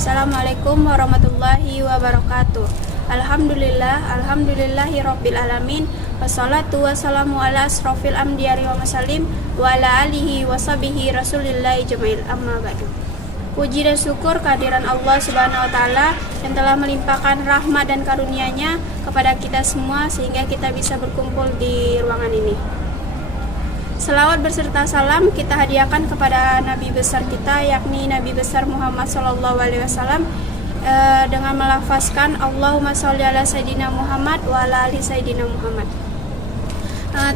Assalamualaikum warahmatullahi wabarakatuh. Alhamdulillahirabbil alamin. Wassalatu wassalamu ala asrofil anbiya'i wa mursalin wa ala alihi wa sahbihi rasulillahi jama'il, amma ba'du. Puji dan syukur kehadiran Allah Subhanahu wa taala yang telah melimpahkan rahmat dan karunia-Nya kepada kita semua sehingga kita bisa berkumpul di ruangan ini. Selawat beserta salam kita hadiahkan kepada Nabi besar kita, yakni Nabi besar Muhammad SAW, dengan melafazkan Allahumma sholli ala Sayyidina Muhammad wa ala ali Sayyidina Muhammad.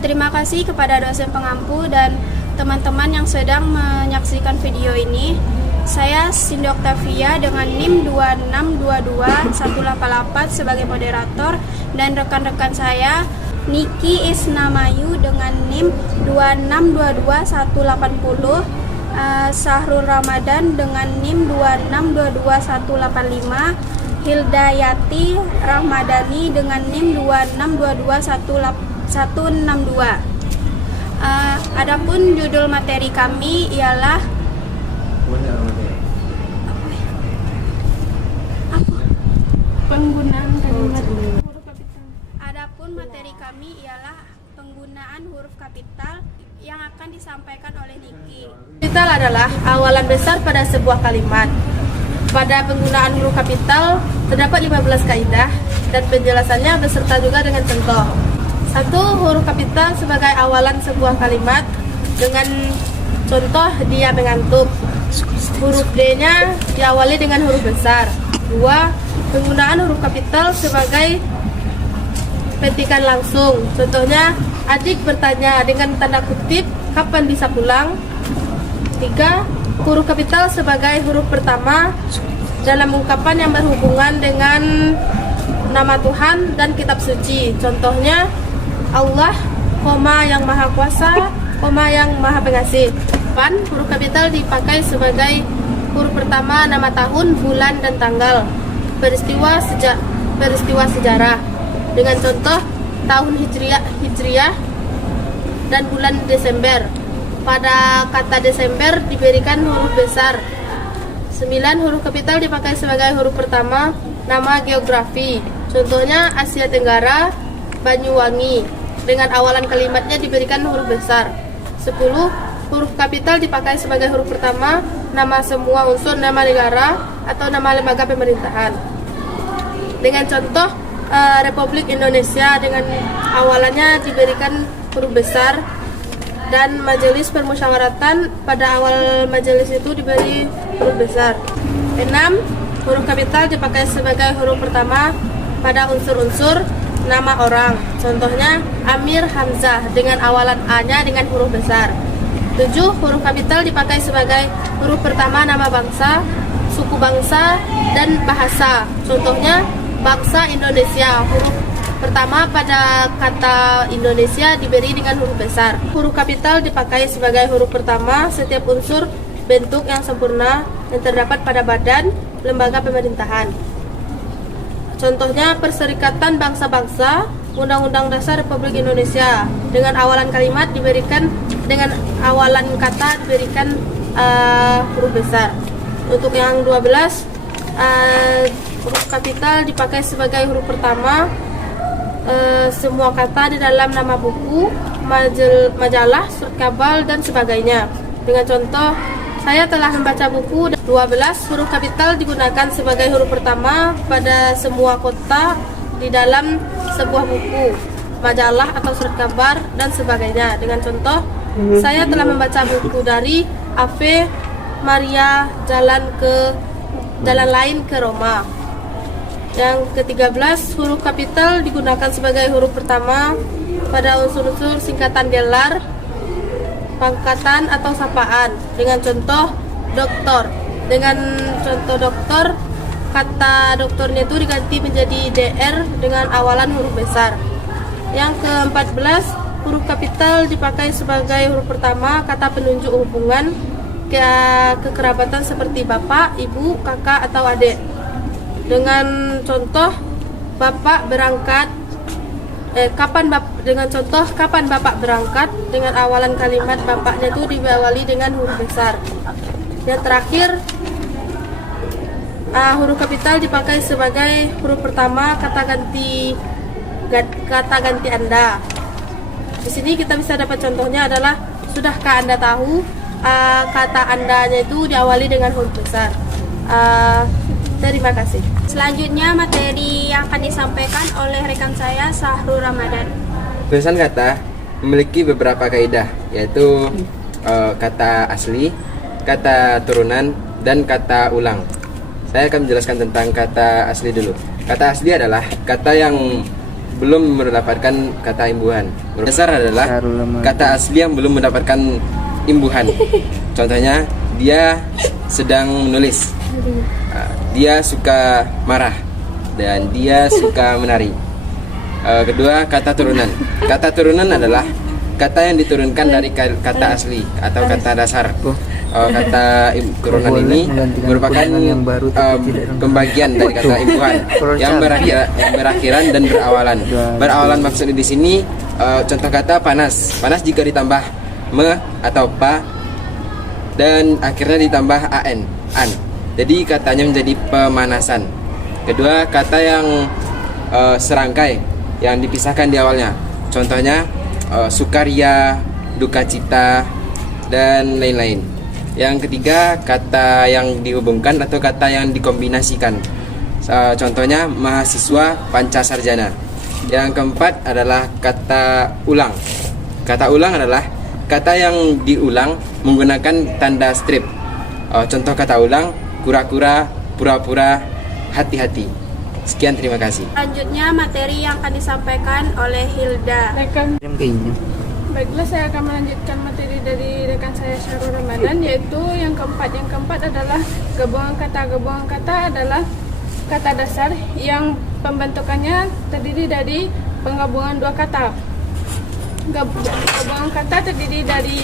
Terima kasih kepada dosen pengampu dan teman-teman yang sedang menyaksikan video ini. Saya Cindy Octavia dengan NIM 2622188 sebagai moderator, dan rekan-rekan saya Niki Isnamayu dengan NIM 2622180, Sahrul Ramadan dengan NIM 2622185, Hildayati Rahmadani dengan NIM 2622162. Adapun judul materi kami ialah penggunaan kalimat huruf kapital. Adapun materi kami ialah penggunaan huruf kapital yang akan disampaikan oleh Niki. Kapital adalah awalan besar pada sebuah kalimat. Pada penggunaan huruf kapital terdapat 15 kaidah dan penjelasannya beserta juga dengan contoh. 1. Huruf kapital sebagai awalan sebuah kalimat dengan contoh dia mengantuk. Huruf D-nya diawali dengan huruf besar. 2. Penggunaan huruf kapital sebagai petikan langsung. Contohnya, adik bertanya dengan tanda kutip, kapan bisa pulang? 3. Huruf kapital sebagai huruf pertama dalam ungkapan yang berhubungan dengan nama Tuhan dan kitab suci. Contohnya, Allah, yang maha kuasa, yang maha pengasih. 4. Huruf kapital dipakai sebagai huruf pertama nama tahun, bulan, dan tanggal peristiwa sejarah dengan contoh tahun hijriah dan bulan Desember. Pada kata Desember diberikan huruf besar. 9. Huruf kapital dipakai sebagai huruf pertama nama geografi. Contohnya Asia Tenggara, Banyuwangi. Dengan awalan kalimatnya diberikan huruf besar. 10. Huruf kapital dipakai sebagai huruf pertama nama semua unsur nama negara atau nama lembaga pemerintahan. Dengan contoh Republik Indonesia dengan awalannya diberikan huruf besar, dan Majelis Permusyawaratan pada awal majelis itu diberi huruf besar. 6. Huruf kapital dipakai sebagai huruf pertama pada unsur-unsur nama orang. Contohnya Amir Hamzah dengan awalan A-nya dengan huruf besar. 7. Huruf kapital dipakai sebagai huruf pertama nama bangsa, suku bangsa, dan bahasa. Contohnya bangsa Indonesia. Huruf pertama pada kata Indonesia diberi dengan huruf besar. Huruf kapital dipakai sebagai huruf pertama setiap unsur bentuk yang sempurna yang terdapat pada badan lembaga pemerintahan. Contohnya Perserikatan Bangsa-Bangsa, Undang-Undang Dasar Republik Indonesia. Dengan awalan kalimat diberikan dengan awalan kata diberikan huruf besar. Untuk yang 12, huruf kapital dipakai sebagai huruf pertama semua kata di dalam nama buku, majalah, surat kabar, dan sebagainya. Dengan contoh, saya telah membaca buku. 12. Huruf kapital digunakan sebagai huruf pertama pada semua kota di dalam sebuah buku, majalah atau surat kabar, dan sebagainya. Dengan contoh, saya telah membaca buku dari Ave Maria jalan lain ke Roma. Yang ke-13, huruf kapital digunakan sebagai huruf pertama pada unsur-unsur singkatan gelar, pangkatan, atau sapaan. Dengan contoh doktor. Dengan contoh doktor, kata doktornya itu diganti menjadi DR dengan awalan huruf besar. Yang ke-14, huruf kapital dipakai sebagai huruf pertama kata penunjuk hubungan kekerabatan seperti bapak, ibu, kakak, atau adik. Dengan contoh bapak berangkat, kapan bapak berangkat, dengan awalan kalimat bapaknya itu diawali dengan huruf besar. Yang terakhir, Huruf kapital dipakai sebagai huruf pertama kata ganti Anda. Di sini kita bisa dapat contohnya adalah, sudahkah Anda tahu? Kata Andanya itu diawali dengan huruf besar. Terima kasih. Selanjutnya materi yang akan disampaikan oleh rekan saya Sahrul Ramadan. Tulisan kata memiliki beberapa kaidah, yaitu kata asli, kata turunan, dan kata ulang. Saya akan menjelaskan tentang kata asli dulu. Kata asli adalah kata yang belum mendapatkan kata imbuhan. Dasar adalah kata asli yang belum mendapatkan imbuhan. Contohnya, dia sedang menulis, dia suka marah, dan dia suka menari. Kedua, kata turunan. Kata turunan adalah kata yang diturunkan dari kata asli atau kata dasar. Kata turunan ini merupakan pembagian dari kata imbuhan yang berakhiran dan berawalan. Berawalan maksudnya di sini contoh kata panas. Panas jika ditambah me atau pa dan akhirnya ditambah an. Jadi katanya menjadi pemanasan. Kedua, kata yang serangkai yang dipisahkan di awalnya. Contohnya sukaria, duka cita, dan lain-lain. Yang ketiga, kata yang dihubungkan atau kata yang dikombinasikan. Contohnya mahasiswa pancasarjana. Yang keempat adalah kata ulang. Kata ulang adalah kata yang diulang menggunakan tanda strip. Contoh kata ulang, kura-kura, pura-pura, hati-hati. Sekian, terima kasih. Selanjutnya materi yang akan disampaikan oleh Hilda. Baiklah, saya akan melanjutkan materi dari rekan saya Sahrul Ramadan, yaitu yang keempat. Yang keempat adalah gabungan kata. Gabungan kata adalah kata dasar yang pembentukannya terdiri dari penggabungan dua kata. Gabungan kata terdiri dari,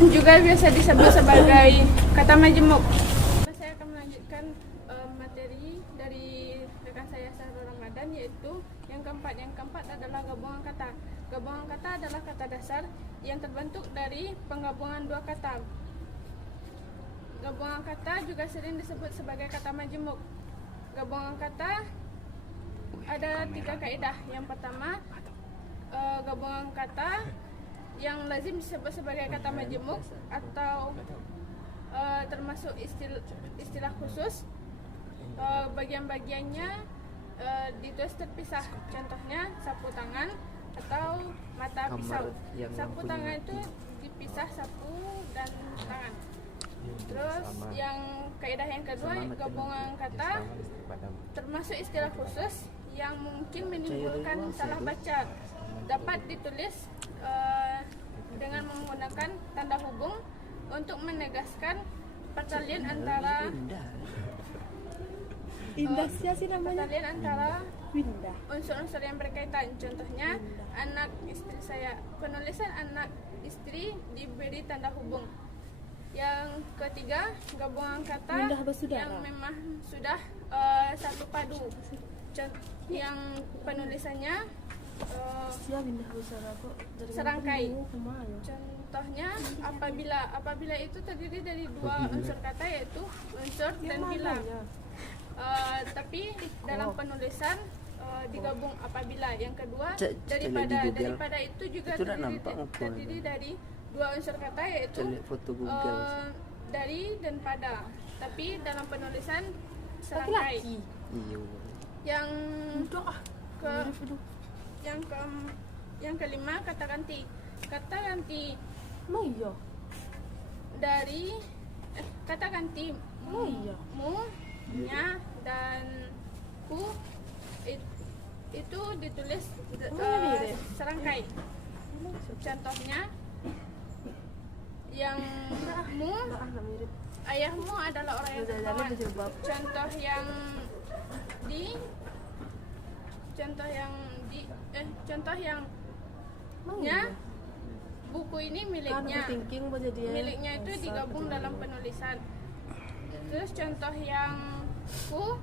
juga biasa disebut sebagai kata majemuk. Saya akan melanjutkan materi dari rekan saya Sahrul Ramadan, yaitu yang keempat. Yang keempat adalah gabungan kata. Gabungan kata adalah kata dasar yang terbentuk dari penggabungan dua kata. Gabungan kata juga sering disebut sebagai kata majemuk. Gabungan kata ada 3 kaidah. Yang pertama, gabungan kata yang lazim disebut sebagai kata majemuk atau termasuk istilah khusus. Bagian-bagiannya ditulis terpisah. Contohnya sapu tangan atau mata pisau. Sapu tangan itu dipisah sapu dan tangan. Terus yang kaidah yang kedua, gabungan kata termasuk istilah khusus yang mungkin menimbulkan salah baca. Dapat ditulis dengan menggunakan tanda hubung untuk menegaskan pertalian antara pertalian antara unsur-unsur yang berkaitan. Contohnya, anak istri saya. Penulisan anak istri diberi tanda hubung. Yang ketiga, gabungan kata yang memang sudah satu padu. Yang penulisannya serangkai. Contohnya, apabila itu terdiri dari 2 unsur kata, yaitu unsur dan bila. Tapi dalam penulisan digabung apabila. Yang kedua, daripada itu juga terdiri dari 2 unsur kata, yaitu dari dan pada. Tapi dalam penulisan serangkai. Yang kelima, kata ganti. Kata ganti dari kata ganti mu, nya, dan ku itu ditulis serangkai. Contohnya, yang mu, ayahmu adalah orang yang dermawan. Contoh yang nya, buku ini miliknya. Miliknya itu digabung dalam penulisan. Terus contoh yang ku,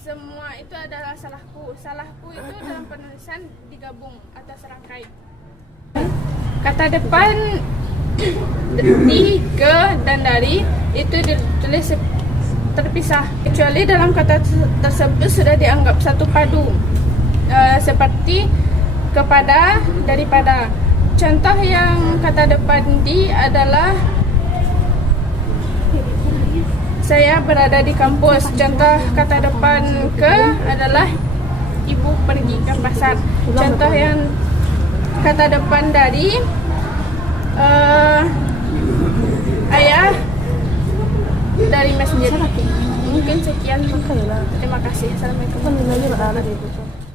semua itu adalah salahku. Salahku itu dalam penulisan digabung atau serangkai. Kata depan di, ke, dan dari itu ditulis terpisah, kecuali dalam kata tersebut sudah dianggap satu padu, seperti kepada, daripada. Contoh yang kata depan di adalah saya berada di kampus. Contoh kata depan ke adalah ibu pergi ke pasar. Contoh yang kata depan dari ayah dari masjid. Mungkin sekian. Terima kasih. Assalamualaikum.